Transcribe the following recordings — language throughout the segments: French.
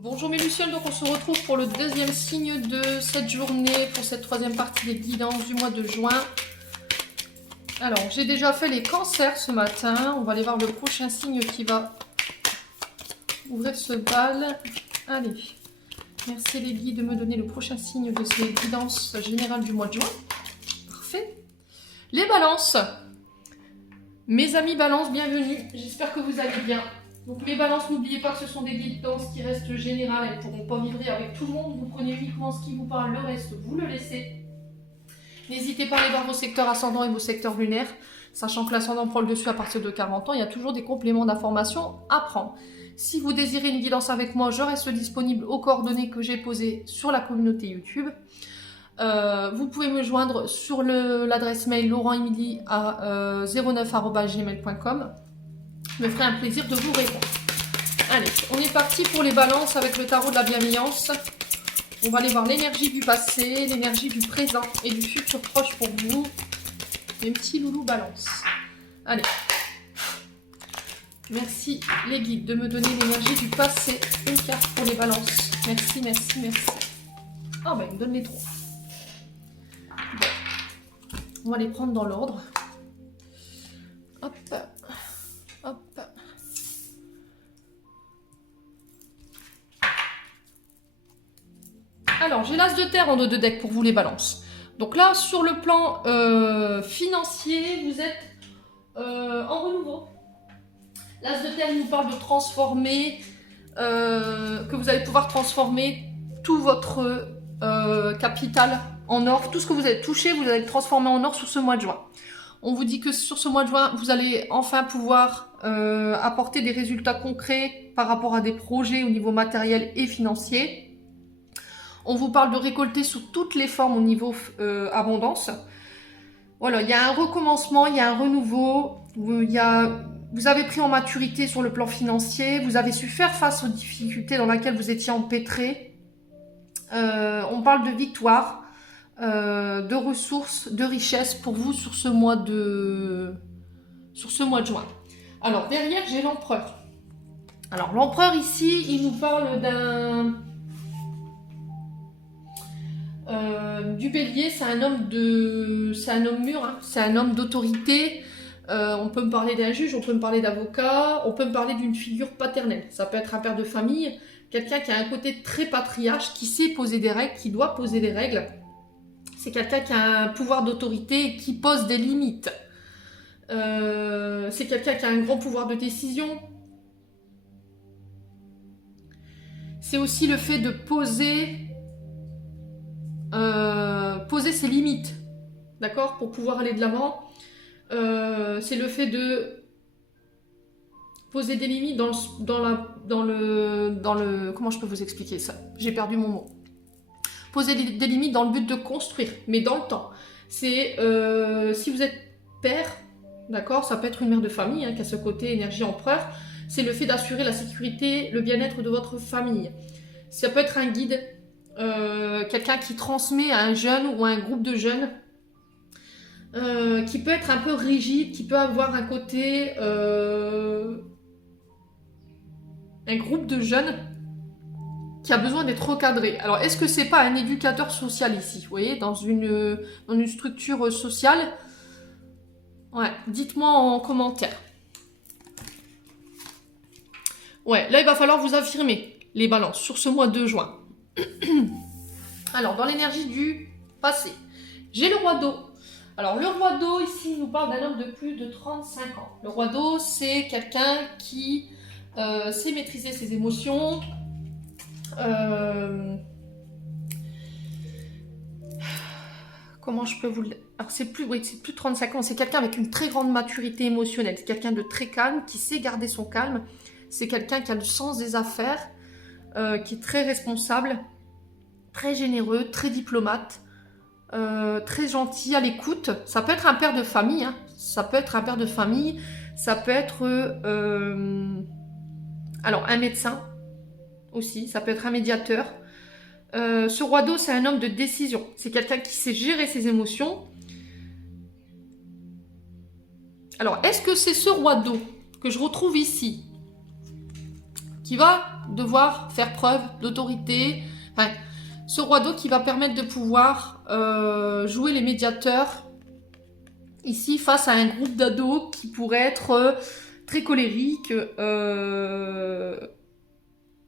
Bonjour mes Lucioles, donc on se retrouve pour le deuxième signe de cette journée, pour cette troisième partie des guidances du mois de juin. Alors, j'ai déjà fait les cancers ce matin, on va aller voir le prochain signe qui va ouvrir ce bal. Allez, merci les guides de me donner le prochain signe de ces guidances générales du mois de juin. Parfait. Les balances. Mes amis balance, bienvenue, j'espère que vous allez bien. Donc les balances, n'oubliez pas que ce sont des guidances qui restent générales, elles ne pourront pas vibrer avec tout le monde, vous prenez uniquement ce qui vous parle, le reste vous le laissez. N'hésitez pas à aller voir vos secteurs ascendants et vos secteurs lunaires, sachant que l'ascendant prend le dessus à partir de 40 ans, il y a toujours des compléments d'information à prendre. Si vous désirez une guidance avec moi, je reste disponible aux coordonnées que j'ai posées sur la communauté YouTube. Vous pouvez me joindre sur l'adresse mail laurentemily à 09@gmail.com. Je me ferai un plaisir de vous répondre. Allez, on est parti pour les balances avec le tarot de la bienveillance. On va aller voir l'énergie du passé, l'énergie du présent et du futur proche pour vous. Les petits loulous balance. Allez. Merci les guides de me donner l'énergie du passé. Une carte pour les balances. Merci, merci, merci. Ah ben, il me donne les trois. Bon. On va les prendre dans l'ordre. Hop. Hop. Alors, j'ai l'as de terre en dos de deck pour vous les balances. Donc là, sur le plan financier, vous êtes en renouveau. L'as de terre nous parle de transformer, que vous allez pouvoir transformer tout votre capital en or. Tout ce que vous avez touché, vous allez le transformer en or sur ce mois de juin. On vous dit que sur ce mois de juin, vous allez enfin pouvoir apporter des résultats concrets par rapport à des projets au niveau matériel et financier. On vous parle de récolter sous toutes les formes au niveau abondance. Voilà, il y a un recommencement, il y a un renouveau. Vous avez pris en maturité sur le plan financier. Vous avez su faire face aux difficultés dans lesquelles vous étiez empêtrés. On parle de victoire. De ressources, de richesses pour vous sur ce mois de juin. Alors derrière j'ai l'empereur. Alors l'empereur ici il nous parle du bélier, c'est un homme mûr, hein, c'est un homme d'autorité. On peut me parler d'un juge, on peut me parler d'avocat, on peut me parler d'une figure paternelle. Ça peut être un père de famille, quelqu'un qui a un côté très patriarche, qui sait poser des règles, qui doit poser des règles. C'est quelqu'un qui a un pouvoir d'autorité et qui pose des limites. C'est quelqu'un qui a un grand pouvoir de décision. C'est aussi le fait de poser ses limites, d'accord, pour pouvoir aller de l'avant. C'est le fait de poser des limites dans le comment je peux vous expliquer ça? J'ai perdu mon mot. Poser des limites dans le but de construire, mais dans le temps. C'est si vous êtes père, d'accord, ça peut être une mère de famille hein, qui a ce côté énergie empereur, c'est le fait d'assurer la sécurité, le bien-être de votre famille. Ça peut être un guide, quelqu'un qui transmet à un jeune ou à un groupe de jeunes, qui peut être un peu rigide, qui peut avoir un côté, un groupe de jeunes qui a besoin d'être recadré. Alors, est-ce que c'est pas un éducateur social ici? Vous voyez, dans une structure sociale? Ouais, dites-moi en commentaire. Ouais, là, il va falloir vous affirmer, les balances, sur ce mois de juin. Alors, dans l'énergie du passé, j'ai le roi d'eau. Alors, le roi d'eau, ici, nous parle d'un homme de plus de 35 ans. Le roi d'eau, c'est quelqu'un qui sait maîtriser ses émotions, comment je peux vous le... Alors c'est plus de 35 ans, c'est quelqu'un avec une très grande maturité émotionnelle, c'est quelqu'un de très calme, qui sait garder son calme, c'est quelqu'un qui a le sens des affaires, qui est très responsable, très généreux, très diplomate, très gentil, à l'écoute. Ça peut être un père de famille, hein. Ça peut être un père de famille, ça peut être alors un médecin aussi, ça peut être un médiateur. Ce roi d'eau, c'est un homme de décision. C'est quelqu'un qui sait gérer ses émotions. Alors, est-ce que c'est ce roi d'eau que je retrouve ici qui va devoir faire preuve d'autorité. Enfin, ce roi d'eau qui va permettre de pouvoir jouer les médiateurs ici face à un groupe d'ados qui pourrait être très colérique,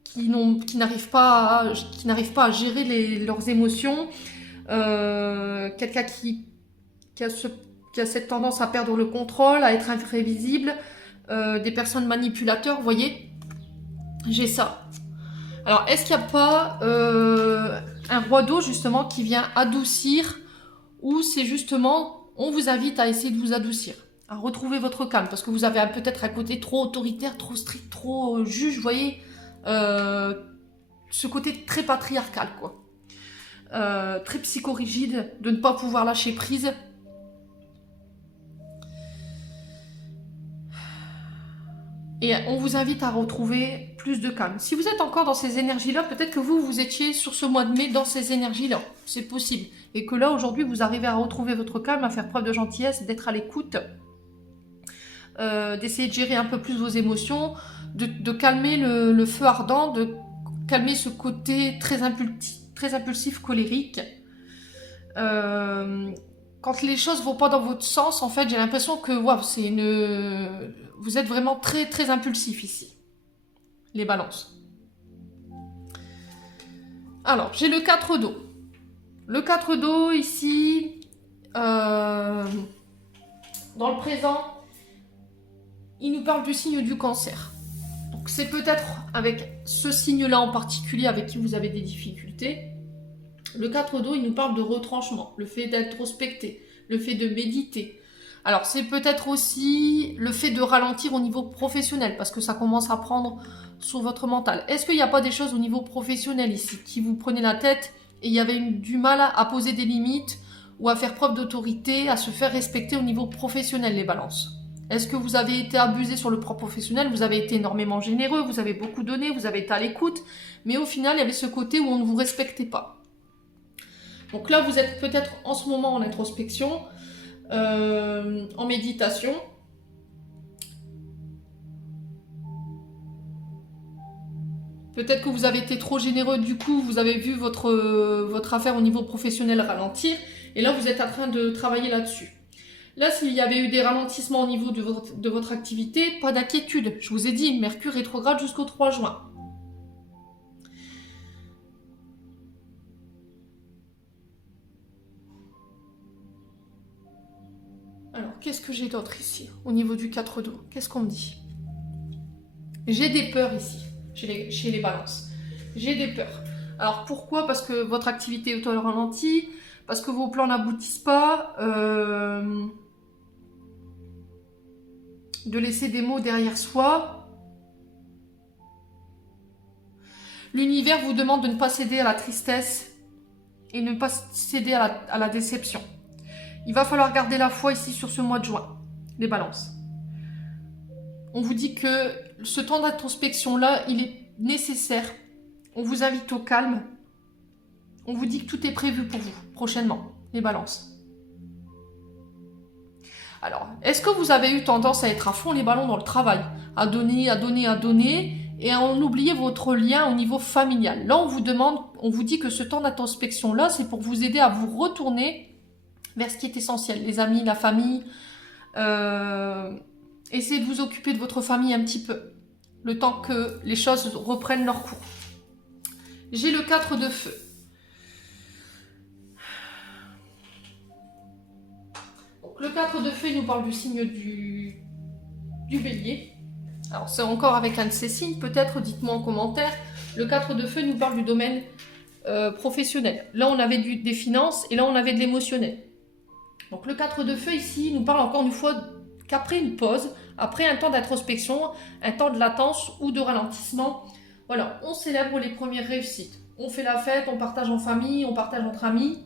qui n'arrivent pas à gérer leurs émotions, quelqu'un qui a cette tendance à perdre le contrôle, à être imprévisible, des personnes manipulateurs, vous voyez, j'ai ça. Alors, est-ce qu'il n'y a pas un roi d'eau justement qui vient adoucir, ou c'est justement, on vous invite à essayer de vous adoucir, à retrouver votre calme, parce que vous avez peut-être un côté trop autoritaire, trop strict, trop juge, vous voyez, ce côté très patriarcal, quoi. Très psychorigide, de ne pas pouvoir lâcher prise. Et on vous invite à retrouver plus de calme. Si vous êtes encore dans ces énergies-là, peut-être que vous étiez sur ce mois de mai dans ces énergies-là. C'est possible. Et que là, aujourd'hui, vous arrivez à retrouver votre calme, à faire preuve de gentillesse, d'être à l'écoute, d'essayer de gérer un peu plus vos émotions, de calmer le feu ardent, de calmer ce côté très impulsif, colérique. Quand les choses ne vont pas dans votre sens, en fait, j'ai l'impression que vous êtes vraiment très, très impulsif ici. Les balances. Alors, j'ai le 4 d'eau. Le 4 d'eau, ici, dans le présent, il nous parle du signe du cancer. Donc, c'est peut-être avec ce signe-là en particulier avec qui vous avez des difficultés. Le 4 d'eau, il nous parle de retranchement, le fait d'introspecter, le fait de méditer. Alors, c'est peut-être aussi le fait de ralentir au niveau professionnel, parce que ça commence à prendre sur votre mental. Est-ce qu'il n'y a pas des choses au niveau professionnel ici, qui vous prenaient la tête et il y avait du mal à poser des limites ou à faire preuve d'autorité, à se faire respecter au niveau professionnel, les balances? Est-ce que vous avez été abusé sur le plan professionnel? Vous avez été énormément généreux, vous avez beaucoup donné, vous avez été à l'écoute, mais au final, il y avait ce côté où on ne vous respectait pas. Donc là, vous êtes peut-être en ce moment en introspection, en méditation. Peut-être que vous avez été trop généreux, du coup, vous avez vu votre affaire au niveau professionnel ralentir, et là, vous êtes en train de travailler là-dessus. Là, s'il y avait eu des ralentissements au niveau de votre activité, pas d'inquiétude. Je vous ai dit, Mercure rétrograde jusqu'au 3 juin. Alors, qu'est-ce que j'ai d'autre ici, au niveau du 4 d'eau? Qu'est-ce qu'on me dit? J'ai des peurs ici, chez les balances. J'ai des peurs. Alors, pourquoi? Parce que votre activité est au ralenti, parce que vos plans n'aboutissent pas, de laisser des mots derrière soi. L'univers vous demande de ne pas céder à la tristesse et ne pas céder à la déception. Il va falloir garder la foi ici sur ce mois de juin, les balances. On vous dit que ce temps d'introspection-là, il est nécessaire. On vous invite au calme. On vous dit que tout est prévu pour vous, prochainement, les balances. Alors, est-ce que vous avez eu tendance à être à fond les ballons dans le travail? À donner, et à en oublier votre lien au niveau familial. Là, on vous dit que ce temps d'introspection-là, c'est pour vous aider à vous retourner vers ce qui est essentiel, les amis, la famille. Essayez de vous occuper de votre famille un petit peu, le temps que les choses reprennent leur cours. J'ai le 4 de feu. Donc, le 4 de feu, il nous parle du signe du bélier. Alors, c'est encore avec un de ces signes, peut-être, dites-moi en commentaire. Le 4 de feu nous parle du domaine professionnel. Là, on avait des finances et là, on avait de l'émotionnel. Donc le 4 de feu ici nous parle encore une fois qu'après une pause, après un temps d'introspection, un temps de latence ou de ralentissement, voilà, on célèbre les premières réussites. On fait la fête, on partage en famille, on partage entre amis,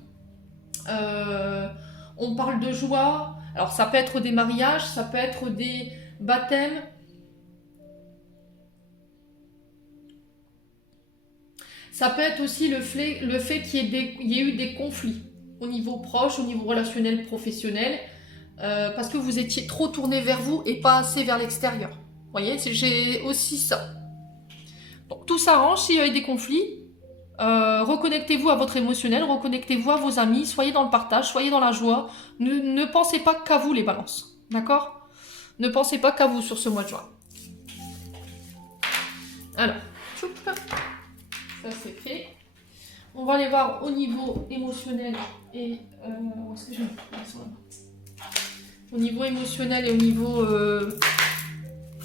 on parle de joie. Alors ça peut être des mariages, ça peut être des baptêmes. Ça peut être aussi le fait qu'il y ait eu des conflits au niveau proche, au niveau relationnel, professionnel, parce que vous étiez trop tourné vers vous et pas assez vers l'extérieur. Vous voyez, j'ai aussi ça. Donc tout s'arrange s'il y a eu des conflits. Reconnectez-vous à votre émotionnel, reconnectez-vous à vos amis, soyez dans le partage, soyez dans la joie. Ne pensez pas qu'à vous les balances, d'accord? Ne pensez pas qu'à vous sur ce mois de juin. Alors, ça c'est fait. On va aller voir au niveau émotionnel et au niveau émotionnel et au niveau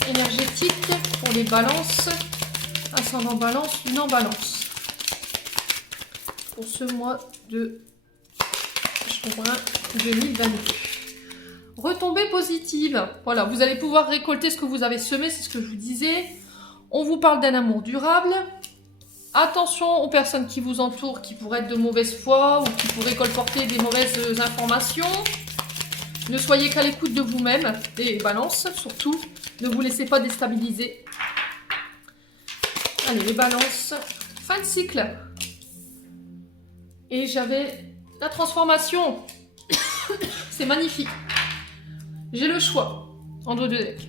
énergétique pour les balances. Ascendant balance, lune en balance. Pour ce mois de juin 2022. Retombées positives. Voilà, vous allez pouvoir récolter ce que vous avez semé, c'est ce que je vous disais. On vous parle d'un amour durable. Attention aux personnes qui vous entourent, qui pourraient être de mauvaise foi ou qui pourraient colporter des mauvaises informations. Ne soyez qu'à l'écoute de vous-même, et balance surtout. Ne vous laissez pas déstabiliser. Allez, les balances. Fin de cycle. Et j'avais la transformation. C'est magnifique. J'ai le choix entre deux decks.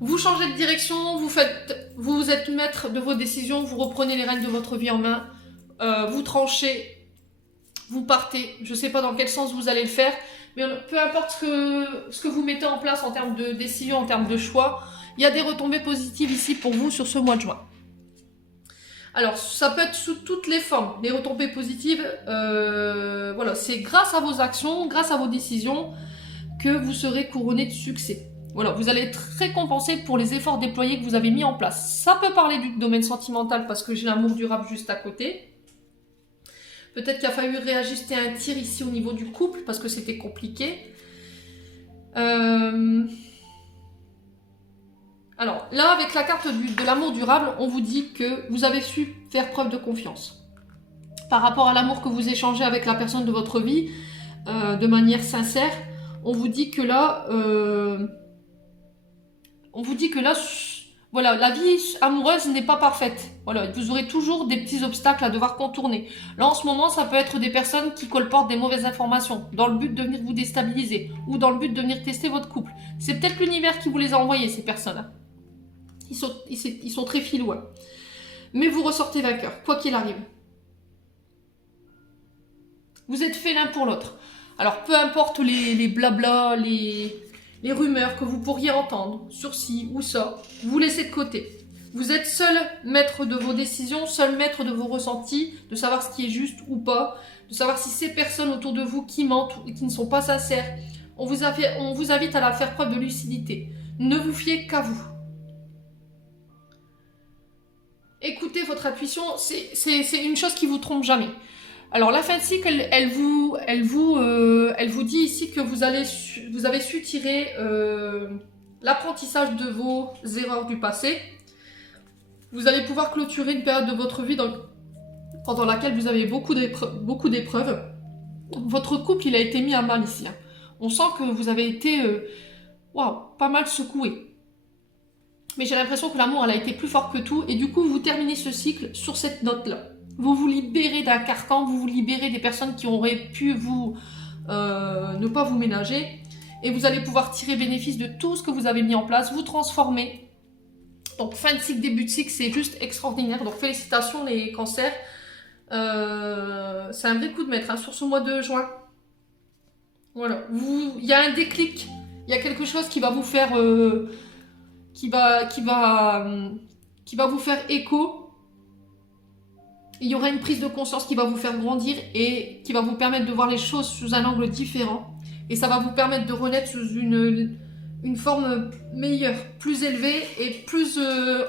Vous changez de direction, vous êtes maître de vos décisions, vous reprenez les rênes de votre vie en main, vous tranchez, vous partez. Je ne sais pas dans quel sens vous allez le faire, mais peu importe ce que vous mettez en place en termes de décision, en termes de choix, il y a des retombées positives ici pour vous sur ce mois de juin. Alors, ça peut être sous toutes les formes. Les retombées positives, voilà, c'est grâce à vos actions, grâce à vos décisions, que vous serez couronné de succès. Voilà, vous allez être récompensé pour les efforts déployés que vous avez mis en place. Ça peut parler du domaine sentimental parce que j'ai l'amour durable juste à côté. Peut-être qu'il a fallu réajuster un tir ici au niveau du couple parce que c'était compliqué. Alors là, avec la carte de l'amour durable, on vous dit que vous avez su faire preuve de confiance. Par rapport à l'amour que vous échangez avec la personne de votre vie, de manière sincère, on vous dit que là... voilà, la vie amoureuse n'est pas parfaite. Voilà, vous aurez toujours des petits obstacles à devoir contourner. Là, en ce moment, ça peut être des personnes qui colportent des mauvaises informations dans le but de venir vous déstabiliser ou dans le but de venir tester votre couple. C'est peut-être l'univers qui vous les a envoyés, ces personnes. Ils sont très filous. Mais vous ressortez vainqueur, quoi qu'il arrive. Vous êtes fait l'un pour l'autre. Alors, peu importe les blablas, les rumeurs que vous pourriez entendre sur ci ou ça, vous laissez de côté. Vous êtes seul maître de vos décisions, seul maître de vos ressentis, de savoir ce qui est juste ou pas, de savoir si ces personnes autour de vous qui mentent ou qui ne sont pas sincères. On vous invite à faire preuve de lucidité. Ne vous fiez qu'à vous. Écoutez votre intuition, c'est une chose qui vous trompe jamais. Alors la fin de cycle, elle vous dit ici que vous avez su tirer l'apprentissage de vos erreurs du passé. Vous allez pouvoir clôturer une période de votre vie pendant laquelle vous avez beaucoup d'épreuves. Votre couple, il a été mis à mal ici. On sent que vous avez été pas mal secoué. Mais j'ai l'impression que l'amour, elle a été plus fort que tout. Et du coup, vous terminez ce cycle sur cette note-là. Vous vous libérez d'un carcan, vous vous libérez des personnes qui auraient pu ne pas vous ménager. Et vous allez pouvoir tirer bénéfice de tout ce que vous avez mis en place, vous transformer. Donc fin de cycle, début de cycle, c'est juste extraordinaire. Donc félicitations les cancers. C'est un vrai coup de maître sur ce mois de juin. Voilà. Il y a un déclic. Il y a quelque chose qui va vous faire... qui va vous faire écho. Il y aura une prise de conscience qui va vous faire grandir et qui va vous permettre de voir les choses sous un angle différent. Et ça va vous permettre de renaître sous une forme meilleure, plus élevée et plus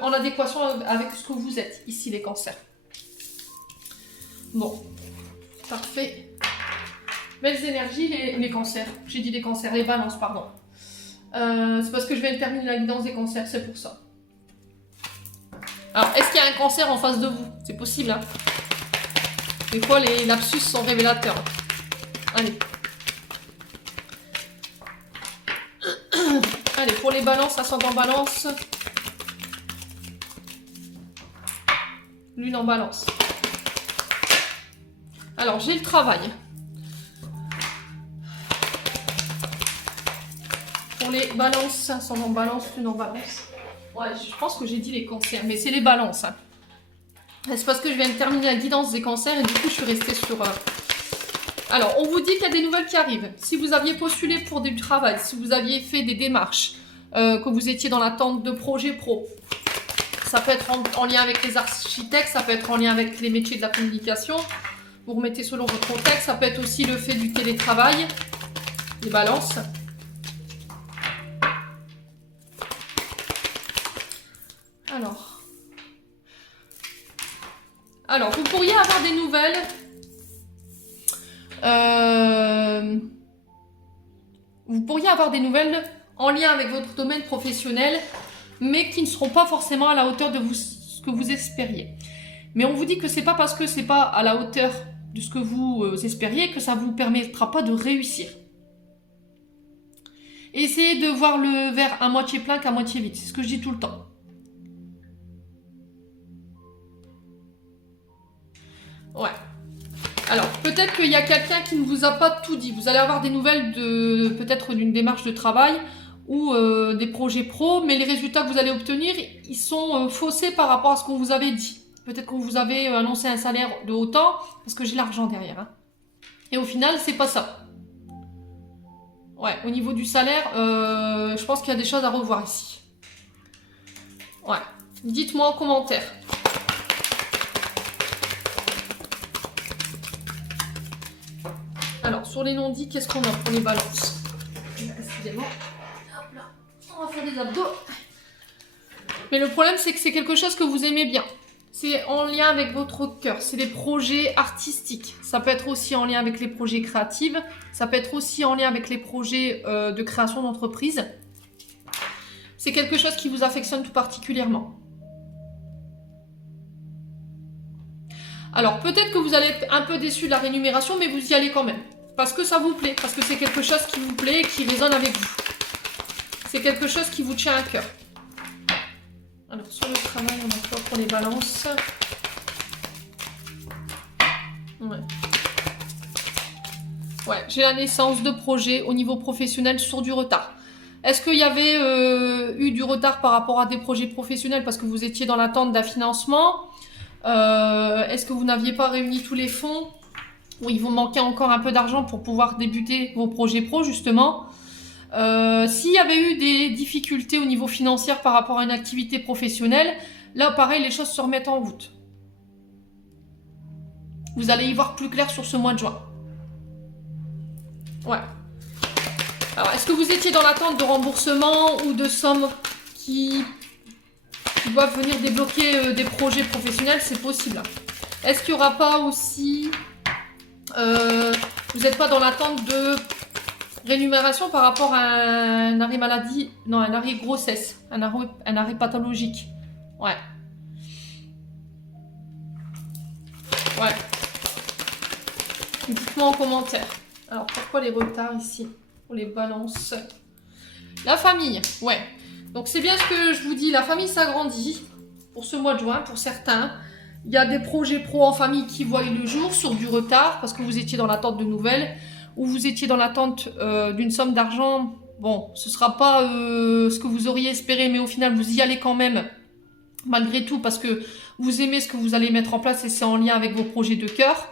en adéquation avec ce que vous êtes, ici les cancers. Bon, parfait. Belles énergies les cancers. J'ai dit les cancers, les balances, pardon. C'est parce que je viens de terminer la guidance des cancers, c'est pour ça. Alors, est-ce qu'il y a un cancer en face de vous? C'est possible, hein. Des fois, les lapsus sont révélateurs. Allez. Allez, pour les balances, ascendant balance. Lune en balance. Alors, j'ai le travail. Pour les balances, ascendant balance, lune en balance. Ouais, je pense que j'ai dit les cancers, mais c'est les balances. Hein. C'est parce que je viens de terminer la guidance des cancers et du coup je suis restée sur... Alors, on vous dit qu'il y a des nouvelles qui arrivent. Si vous aviez postulé pour du travail, si vous aviez fait des démarches, que vous étiez dans l'attente de projets pro, ça peut être en lien avec les architectes, ça peut être en lien avec les métiers de la communication. Vous remettez selon votre contexte, ça peut être aussi le fait du télétravail, les balances. Alors, vous pourriez avoir des nouvelles. Vous pourriez avoir des nouvelles en lien avec votre domaine professionnel, mais qui ne seront pas forcément à la hauteur de ce que vous espériez. Mais on vous dit que c'est pas parce que c'est pas à la hauteur de ce que vous espériez que ça vous permettra pas de réussir. Essayez de voir le verre à moitié plein qu'à moitié vide. C'est ce que je dis tout le temps. Ouais. Alors, peut-être qu'il y a quelqu'un qui ne vous a pas tout dit. Vous allez avoir des nouvelles de peut-être d'une démarche de travail ou des projets pro, mais les résultats que vous allez obtenir, ils sont faussés par rapport à ce qu'on vous avait dit. Peut-être qu'on vous avait annoncé un salaire de autant, parce que j'ai l'argent derrière. Hein. Et au final, c'est pas ça. Ouais, au niveau du salaire, je pense qu'il y a des choses à revoir ici. Ouais. Dites-moi en commentaire. Alors, sur les non-dits, qu'est-ce qu'on a pour les balances? Excusez-moi. Hop là. On va faire des abdos. Mais le problème, c'est que c'est quelque chose que vous aimez bien. C'est en lien avec votre cœur. C'est des projets artistiques. Ça peut être aussi en lien avec les projets créatifs. Ça peut être aussi en lien avec les projets de création d'entreprise. C'est quelque chose qui vous affectionne tout particulièrement. Alors, peut-être que vous allez être un peu déçu de la rémunération, mais vous y allez quand même. Parce que ça vous plaît, parce que c'est quelque chose qui vous plaît et qui résonne avec vous. C'est quelque chose qui vous tient à cœur. Alors, sur le travail, on a quoi pour les balances? Ouais. Ouais, j'ai la naissance de projets au niveau professionnel sur du retard. Est-ce qu'il y avait eu du retard par rapport à des projets professionnels parce que vous étiez dans l'attente d'un financement? Est-ce que vous n'aviez pas réuni tous les fonds? Ou il vous manquait encore un peu d'argent pour pouvoir débuter vos projets pro, justement? S'il y avait eu des difficultés au niveau financier par rapport à une activité professionnelle, là, pareil, les choses se remettent en route. Vous allez y voir plus clair sur ce mois de juin. Ouais. Alors, est-ce que vous étiez dans l'attente de remboursement ou de sommes qui doivent venir débloquer des projets professionnels? C'est possible. Est-ce qu'il n'y aura pas aussi... vous n'êtes pas dans l'attente de rémunération par rapport à un arrêt maladie, non, un arrêt grossesse, un arrêt pathologique. Ouais. Ouais. Dites-moi en commentaire. Alors, pourquoi les retards ici? Pour les balances. La famille, ouais. Donc, c'est bien ce que je vous dis, la famille s'agrandit pour ce mois de juin, pour certains. Il y a des projets pro en famille qui voient le jour sur du retard parce que vous étiez dans l'attente de nouvelles ou vous étiez dans l'attente d'une somme d'argent. Bon, ce ne sera pas ce que vous auriez espéré, mais au final, vous y allez quand même, malgré tout, parce que vous aimez ce que vous allez mettre en place et c'est en lien avec vos projets de cœur.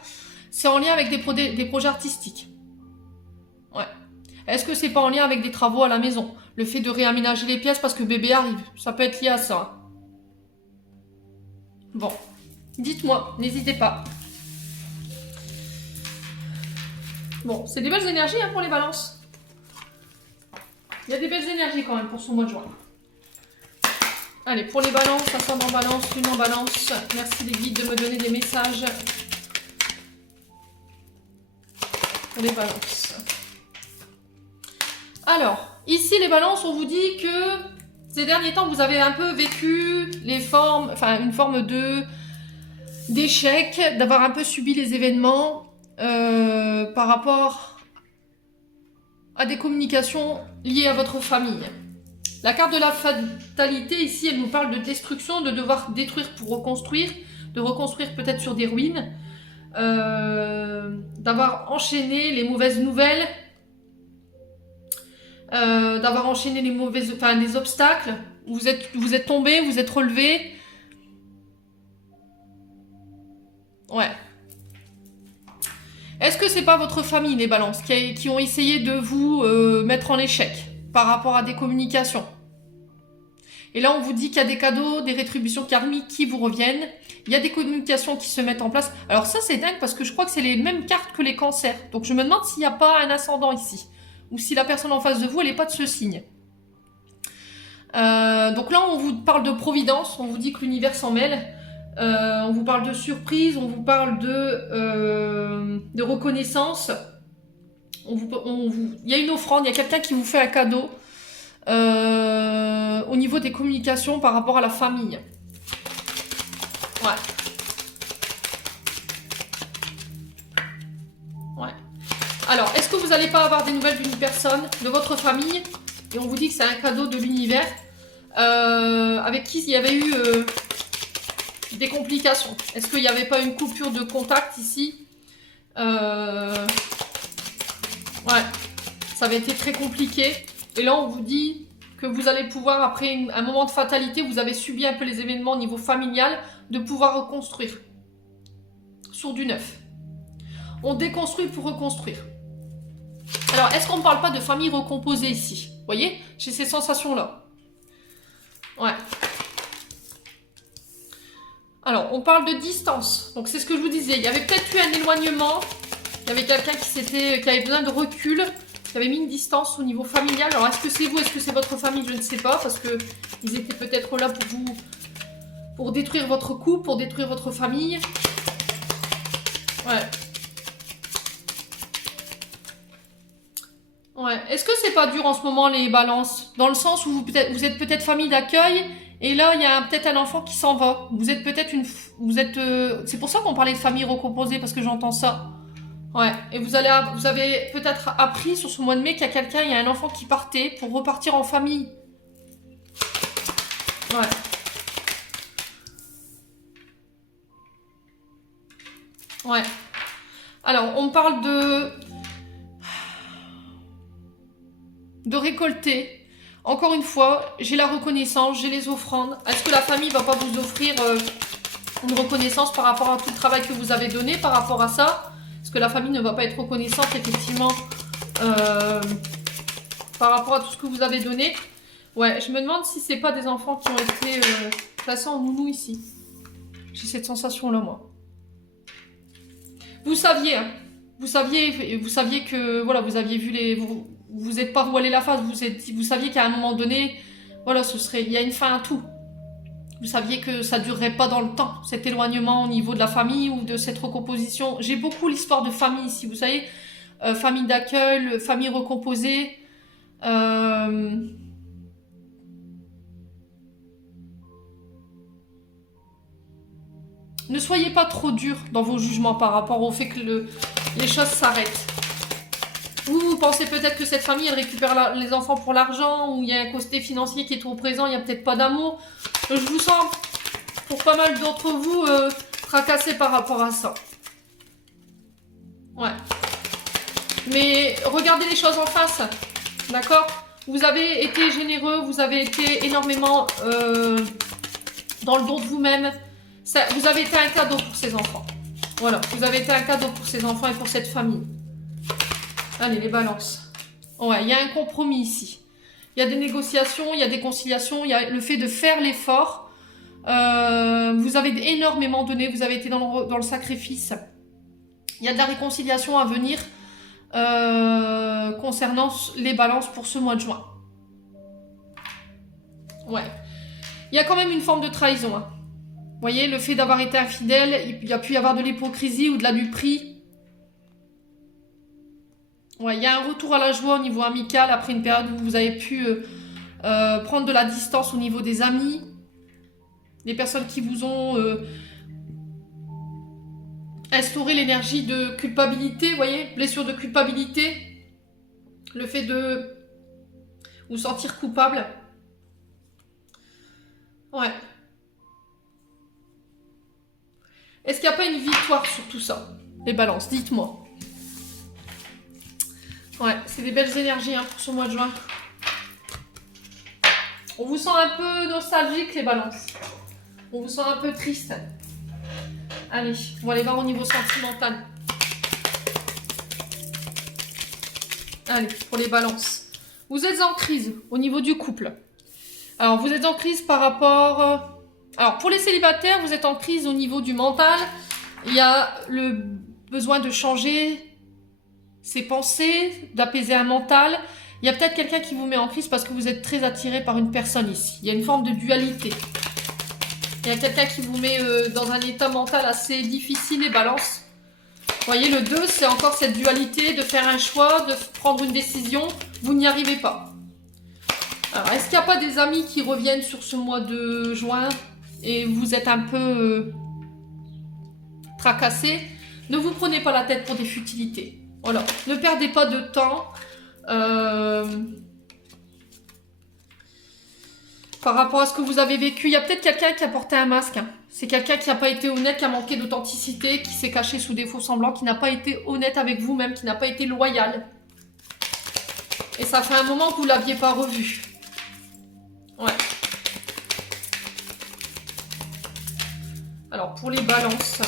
C'est en lien avec des projets artistiques. Ouais. Est-ce que c'est pas en lien avec des travaux à la maison? Le fait de réaménager les pièces parce que bébé arrive, ça peut être lié à ça. Bon. Dites-moi, n'hésitez pas. Bon, c'est des belles énergies hein, pour les balances. Il y a des belles énergies quand même pour ce mois de juin. Allez, pour les balances, ascendant en balance, lune en balance. Merci les guides de me donner des messages. Pour les balances. Alors, ici les balances, on vous dit que ces derniers temps, vous avez un peu vécu une forme d'échec, d'avoir un peu subi les événements par rapport à des communications liées à votre famille. La carte de la fatalité ici, elle nous parle de destruction, de devoir détruire pour reconstruire, de reconstruire peut-être sur des ruines, d'avoir enchaîné les mauvaises nouvelles, d'avoir enchaîné les obstacles, Vous êtes tombé, vous êtes relevé. Ouais. Est-ce que c'est pas votre famille, les balances, qui ont essayé de vous mettre en échec par rapport à des communications? Et là, on vous dit qu'il y a des cadeaux, des rétributions karmiques qui vous reviennent. Il y a des communications qui se mettent en place. Alors ça, c'est dingue parce que je crois que c'est les mêmes cartes que les cancers. Donc je me demande s'il n'y a pas un ascendant ici. Ou si la personne en face de vous, elle n'est pas de ce signe. Donc là, on vous parle de providence. On vous dit que l'univers s'en mêle. On vous parle de surprise. On vous parle de reconnaissance. Il y a une offrande. Il y a quelqu'un qui vous fait un cadeau. Au niveau des communications par rapport à la famille. Ouais. Ouais. Alors, est-ce que vous n'allez pas avoir des nouvelles d'une personne, de votre famille, et on vous dit que c'est un cadeau de l'univers, avec qui il y avait eu des complications? Est-ce qu'il n'y avait pas une coupure de contact ici? Ouais. Ça avait été très compliqué. Et là, on vous dit que vous allez pouvoir, après un moment de fatalité, vous avez subi un peu les événements au niveau familial, de pouvoir reconstruire sur du neuf. On déconstruit pour reconstruire. Alors, est-ce qu'on ne parle pas de famille recomposée ici? Vous voyez? J'ai ces sensations-là. Ouais. Alors, on parle de distance. Donc, c'est ce que je vous disais. Il y avait peut-être eu un éloignement. Il y avait quelqu'un qui avait besoin de recul. Qui avait mis une distance au niveau familial. Alors, est-ce que c'est vous? Est-ce que c'est votre famille? Je ne sais pas. Parce qu'ils étaient peut-être là pour vous... pour détruire votre couple, pour détruire votre famille. Ouais. Ouais. Est-ce que c'est pas dur en ce moment, les balances? Dans le sens où vous êtes peut-être famille d'accueil, et là, il y a peut-être un enfant qui s'en va. Vous êtes peut-être c'est pour ça qu'on parlait de famille recomposée, parce que j'entends ça. Ouais. Et vous avez peut-être appris sur ce mois de mai qu'il y a un enfant qui partait pour repartir en famille. Ouais. Ouais. Alors, on parle de récolter. Encore une fois, j'ai la reconnaissance, j'ai les offrandes. Est-ce que la famille va pas vous offrir une reconnaissance par rapport à tout le travail que vous avez donné, par rapport à ça? Est-ce que la famille ne va pas être reconnaissante, effectivement, par rapport à tout ce que vous avez donné? Ouais, je me demande si c'est pas des enfants qui ont été placés en nounou ici. J'ai cette sensation-là, moi. Vous saviez, hein, vous saviez que, voilà, vous aviez vu vous n'êtes pas voilé la face, vous saviez qu'à un moment donné, voilà, il y a une fin à tout. Vous saviez que ça ne durerait pas dans le temps, cet éloignement au niveau de la famille ou de cette recomposition. J'ai beaucoup l'histoire de famille ici, vous savez, famille d'accueil, famille recomposée. Ne soyez pas trop dur dans vos jugements par rapport au fait que les choses s'arrêtent. Vous pensez peut-être que cette famille, elle récupère les enfants pour l'argent, ou il y a un côté financier qui est trop présent, il n'y a peut-être pas d'amour. Je vous sens, pour pas mal d'entre vous, tracassés par rapport à ça. Ouais. Mais regardez les choses en face, d'accord? Vous avez été généreux, vous avez été énormément dans le don de vous-même. Vous avez été un cadeau pour ces enfants. Voilà, vous avez été un cadeau pour ces enfants et pour cette famille. Allez, les balances. Ouais, il y a un compromis ici. Il y a des négociations, il y a des conciliations, il y a le fait de faire l'effort. Vous avez énormément donné, vous avez été dans le sacrifice. Il y a de la réconciliation à venir concernant les balances pour ce mois de juin. Ouais. Il y a quand même une forme de trahison. Hein. Vous voyez, le fait d'avoir été infidèle, il y a pu y avoir de l'hypocrisie ou de la duperie. Ouais, il y a un retour à la joie au niveau amical après une période où vous avez pu prendre de la distance au niveau des amis. Les personnes qui vous ont instauré l'énergie de culpabilité, vous voyez, blessure de culpabilité. Le fait de vous sentir coupable. Ouais. Est-ce qu'il n'y a pas une victoire sur tout ça? Les balances, dites-moi. Ouais, c'est des belles énergies hein, pour ce mois de juin. On vous sent un peu nostalgique, les balances. On vous sent un peu triste. Allez, on va aller voir au niveau sentimental. Allez, pour les balances. Vous êtes en crise au niveau du couple. Alors, vous êtes en crise par rapport... Alors, pour les célibataires, vous êtes en crise au niveau du mental. Il y a le besoin de changer ses pensées, d'apaiser un mental. Il y a peut-être quelqu'un qui vous met en crise parce que vous êtes très attiré par une personne ici. Il y a une forme de dualité. Il y a quelqu'un qui vous met dans un état mental assez difficile, les balances. Vous voyez, le 2, c'est encore cette dualité de faire un choix, de prendre une décision. Vous n'y arrivez pas. Alors, est-ce qu'il n'y a pas des amis qui reviennent sur ce mois de juin et vous êtes un peu tracassé? Ne vous prenez pas la tête pour des futilités. Voilà, ne perdez pas de temps. Par rapport à ce que vous avez vécu, il y a peut-être quelqu'un qui a porté un masque. Hein. C'est quelqu'un qui n'a pas été honnête, qui a manqué d'authenticité, qui s'est caché sous des faux semblants, qui n'a pas été honnête avec vous-même, qui n'a pas été loyal. Et ça fait un moment que vous ne l'aviez pas revu. Ouais. Alors, pour les balances...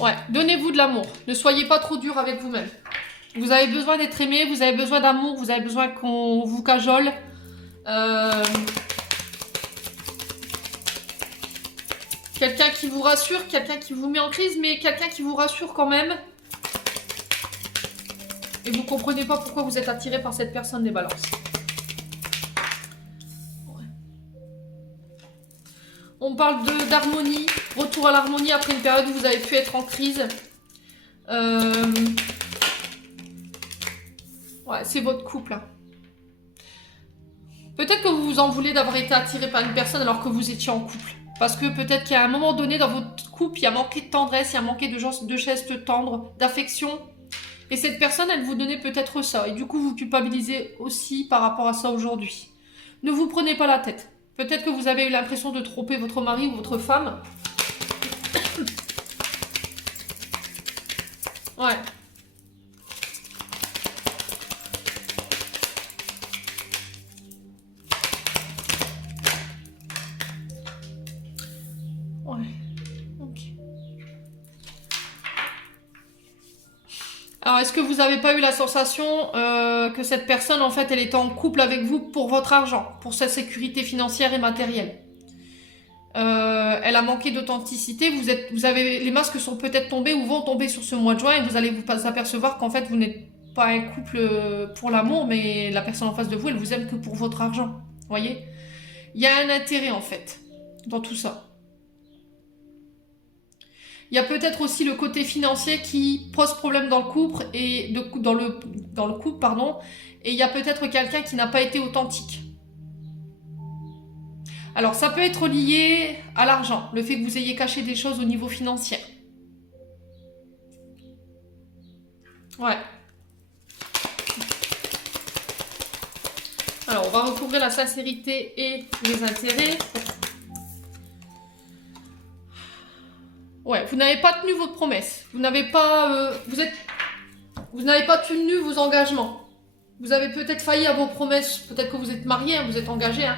Ouais, donnez-vous de l'amour. Ne soyez pas trop dur avec vous-même. Vous avez besoin d'être aimé, vous avez besoin d'amour, vous avez besoin qu'on vous cajole. Quelqu'un qui vous rassure, quelqu'un qui vous met en crise, mais quelqu'un qui vous rassure quand même. Et vous ne comprenez pas pourquoi vous êtes attiré par cette personne, des balances. Ouais. On parle d'harmonie, retour à l'harmonie après une période où vous avez pu être en crise. Ouais, c'est votre couple. Hein. Peut-être que vous vous en voulez d'avoir été attiré par une personne alors que vous étiez en couple. Parce que peut-être qu'à un moment donné dans votre couple, il y a manqué de tendresse, il y a manqué de gestes tendres, d'affection. Et cette personne, elle vous donnait peut-être ça. Et du coup, vous culpabilisez aussi par rapport à ça aujourd'hui. Ne vous prenez pas la tête. Peut-être que vous avez eu l'impression de tromper votre mari ou votre femme. Ouais. Ouais. Ok. Alors, est-ce que vous n'avez pas eu la sensation que cette personne, en fait, elle était en couple avec vous pour votre argent, pour sa sécurité financière et matérielle? Elle a manqué d'authenticité, les masques sont peut-être tombés ou vont tomber sur ce mois de juin et vous allez vous apercevoir qu'en fait, vous n'êtes pas un couple pour l'amour, mais la personne en face de vous, elle vous aime que pour votre argent. Vous voyez? Il y a un intérêt, en fait, dans tout ça. Il y a peut-être aussi le côté financier qui pose problème dans le couple et dans le couple, pardon. Et il y a peut-être quelqu'un qui n'a pas été authentique. Alors, ça peut être lié à l'argent, le fait que vous ayez caché des choses au niveau financier. Ouais. Alors, on va recouvrir la sincérité et les intérêts. Ouais, vous n'avez pas tenu votre promesse. Vous n'avez pas, vous n'avez pas tenu vos engagements. Vous avez peut-être failli à vos promesses. Peut-être que vous êtes marié, hein, vous êtes engagé. Hein,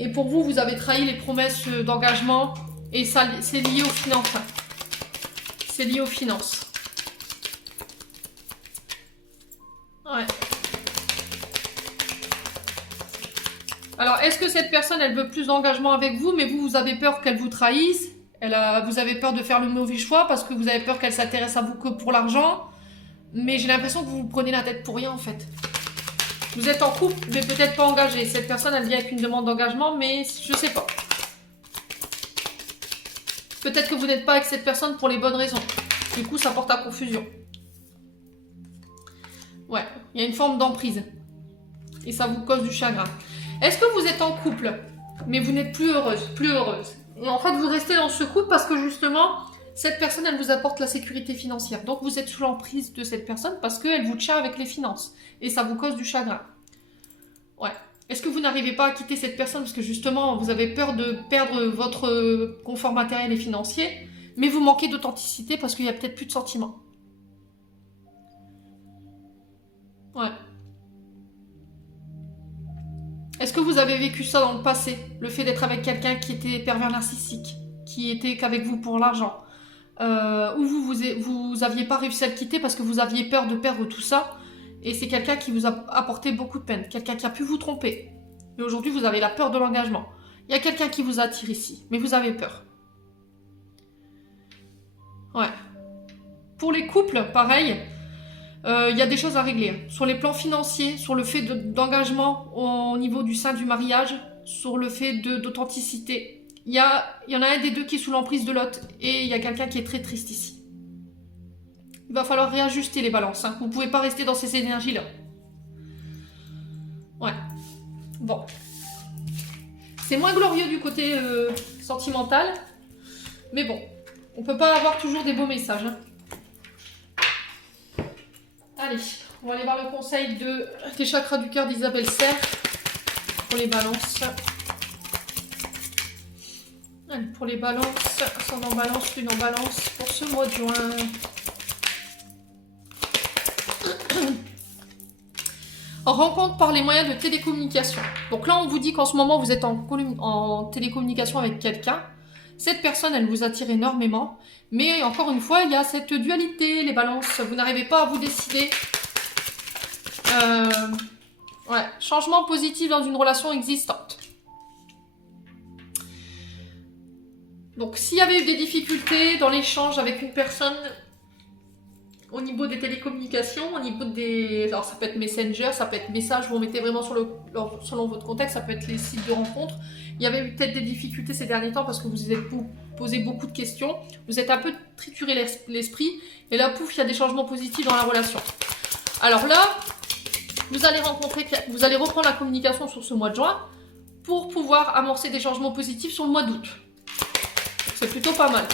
et pour vous, vous avez trahi les promesses d'engagement. Et ça, c'est lié aux finances. Hein. C'est lié aux finances. Ouais. Alors, est-ce que cette personne, elle veut plus d'engagement avec vous, mais vous avez peur qu'elle vous trahisse? Vous avez peur de faire le mauvais choix parce que vous avez peur qu'elle s'intéresse à vous que pour l'argent. Mais j'ai l'impression que vous vous prenez la tête pour rien en fait. Vous êtes en couple, mais peut-être pas engagé. Cette personne, elle vient avec une demande d'engagement, mais je sais pas. Peut-être que vous n'êtes pas avec cette personne pour les bonnes raisons. Du coup, ça porte à confusion. Ouais, il y a une forme d'emprise. Et ça vous cause du chagrin. Est-ce que vous êtes en couple, mais vous n'êtes plus heureuse, plus heureuse? Et en fait, vous restez dans ce couple parce que justement, cette personne, elle vous apporte la sécurité financière. Donc, vous êtes sous l'emprise de cette personne parce qu'elle vous tient avec les finances. Et ça vous cause du chagrin. Ouais. Est-ce que vous n'arrivez pas à quitter cette personne parce que justement, vous avez peur de perdre votre confort matériel et financier, mais vous manquez d'authenticité parce qu'il n'y a peut-être plus de sentiments. Ouais. Est-ce que vous avez vécu ça dans le passé? Le fait d'être avec quelqu'un qui était pervers narcissique, qui était qu'avec vous pour l'argent, ou vous aviez pas réussi à le quitter parce que vous aviez peur de perdre tout ça, et c'est quelqu'un qui vous a apporté beaucoup de peine, quelqu'un qui a pu vous tromper. Et aujourd'hui, vous avez la peur de l'engagement. Il y a quelqu'un qui vous attire ici, mais vous avez peur. Ouais. Pour les couples, pareil, il y a des choses à régler. Sur les plans financiers, sur le fait d'engagement au niveau du sein du mariage, sur le fait d'authenticité. Il y en a un des deux qui est sous l'emprise de l'autre, et il y a quelqu'un qui est très triste ici. Il va falloir réajuster les balances. Hein. Vous ne pouvez pas rester dans ces énergies-là. Ouais. Bon. C'est moins glorieux du côté sentimental. Mais bon, on peut pas avoir toujours des beaux messages. Hein. Allez, on va aller voir le conseil des chakras du cœur d'Isabelle Serre pour les balances. Allez, pour les balances, ascendant balance, lune en balance pour ce mois de juin. Rencontre par les moyens de télécommunication. Donc là, on vous dit qu'en ce moment, vous êtes en télécommunication avec quelqu'un. Cette personne, elle vous attire énormément. Mais encore une fois, il y a cette dualité, les balances. Vous n'arrivez pas à vous décider. Ouais, changement positif dans une relation existante. Donc, s'il y avait eu des difficultés dans l'échange avec une personne au niveau des télécommunications, au niveau des... Alors, ça peut être Messenger, ça peut être message, vous mettez vraiment selon votre contexte, ça peut être les sites de rencontres. Il y avait eu peut-être des difficultés ces derniers temps parce que vous vous êtes posé beaucoup de questions. Vous êtes un peu trituré l'esprit. Et là, pouf, il y a des changements positifs dans la relation. Alors là, vous allez reprendre la communication sur ce mois de juin pour pouvoir amorcer des changements positifs sur le mois d'août. C'est plutôt pas mal.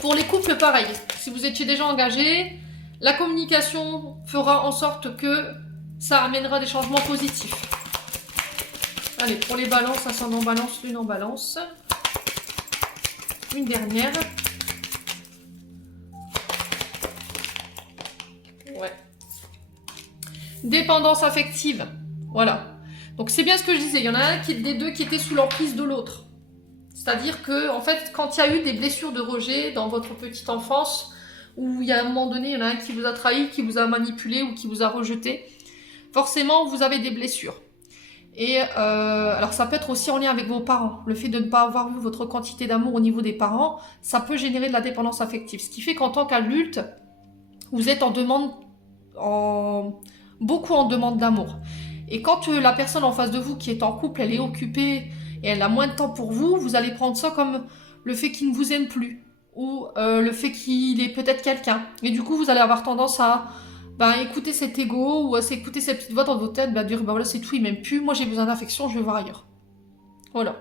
Pour les couples, pareil. Si vous étiez déjà engagé, la communication fera en sorte que ça amènera des changements positifs. Allez, pour les balances, ascendant balance, lune en balance. Une dernière. Ouais. Dépendance affective. Voilà. Donc c'est bien ce que je disais. Il y en a un des deux qui était sous l'emprise de l'autre. C'est-à-dire que, en fait, quand il y a eu des blessures de rejet dans votre petite enfance, où il y a un moment donné, il y en a un qui vous a trahi, qui vous a manipulé ou qui vous a rejeté, forcément, vous avez des blessures. Et alors, ça peut être aussi en lien avec vos parents. Le fait de ne pas avoir vu votre quantité d'amour au niveau des parents, ça peut générer de la dépendance affective. Ce qui fait qu'en tant qu'adulte, vous êtes beaucoup en demande d'amour. Et quand la personne en face de vous qui est en couple, elle est occupée et elle a moins de temps pour vous, vous allez prendre ça comme le fait qu'il ne vous aime plus ou le fait qu'il est peut-être quelqu'un. Et du coup, vous allez avoir tendance à écouter cet ego ou à écouter cette petite voix dans votre tête, dire voilà, c'est tout, il m'aime plus, moi j'ai besoin d'affection, je vais voir ailleurs. Voilà.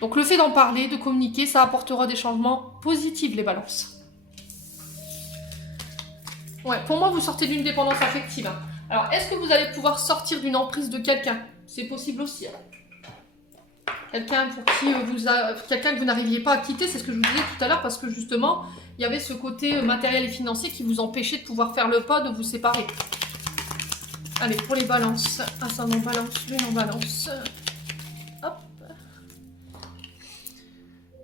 Donc le fait d'en parler, de communiquer, ça apportera des changements positifs, les balances. Ouais, pour moi, vous sortez d'une dépendance affective. Hein. Alors, est-ce que vous allez pouvoir sortir d'une emprise de quelqu'un? C'est possible aussi. Hein. Quelqu'un pour qui quelqu'un que vous n'arriviez pas à quitter, c'est ce que je vous disais tout à l'heure, parce que justement, il y avait ce côté matériel et financier qui vous empêchait de pouvoir faire le pas, de vous séparer. Allez, pour les balances, ascendant balance, lune en balance. Hop.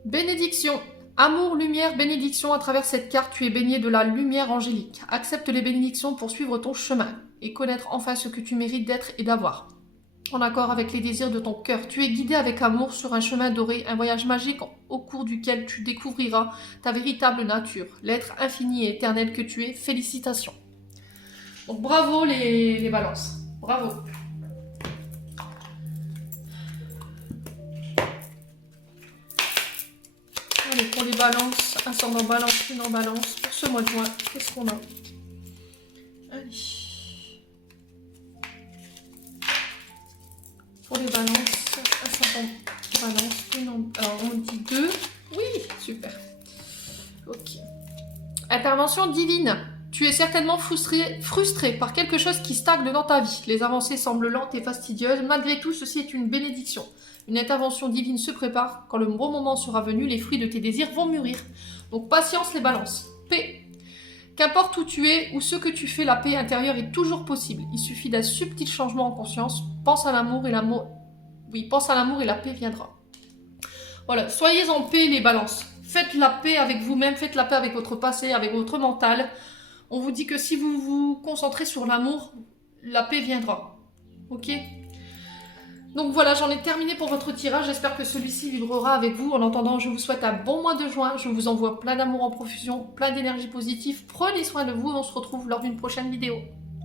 Bénédiction. Amour, lumière, bénédiction, à travers cette carte, tu es baigné de la lumière angélique. Accepte les bénédictions pour suivre ton chemin et connaître enfin ce que tu mérites d'être et d'avoir. En accord avec les désirs de ton cœur, tu es guidé avec amour sur un chemin doré, un voyage magique au cours duquel tu découvriras ta véritable nature, l'être infini et éternel que tu es. Félicitations. Donc bravo les balances, bravo. Allez, pour les balances, ascendant balance, lune en balance, pour ce mois de juin, qu'est-ce qu'on a? Allez. Pour les balances, ascendant balance, lune en... Alors, on dit 2. Oui, super. Ok. Intervention divine. Tu es certainement frustré par quelque chose qui stagne dans ta vie. Les avancées semblent lentes et fastidieuses. Malgré tout, ceci est une bénédiction. Une intervention divine se prépare. Quand le bon moment sera venu, les fruits de tes désirs vont mûrir. Donc, patience les balances. Paix. Qu'importe où tu es ou ce que tu fais, la paix intérieure est toujours possible. Il suffit d'un subtil changement en conscience pense à l'amour et l'amour... Oui, pense à l'amour et la paix viendra. Voilà, soyez en paix les balances. Faites la paix avec vous-même, faites la paix avec votre passé, avec votre mental. On vous dit que si vous vous concentrez sur l'amour, la paix viendra. Ok ? Donc voilà, j'en ai terminé pour votre tirage. J'espère que celui-ci vibrera avec vous. En attendant, je vous souhaite un bon mois de juin. Je vous envoie plein d'amour en profusion, plein d'énergie positive. Prenez soin de vous et on se retrouve lors d'une prochaine vidéo.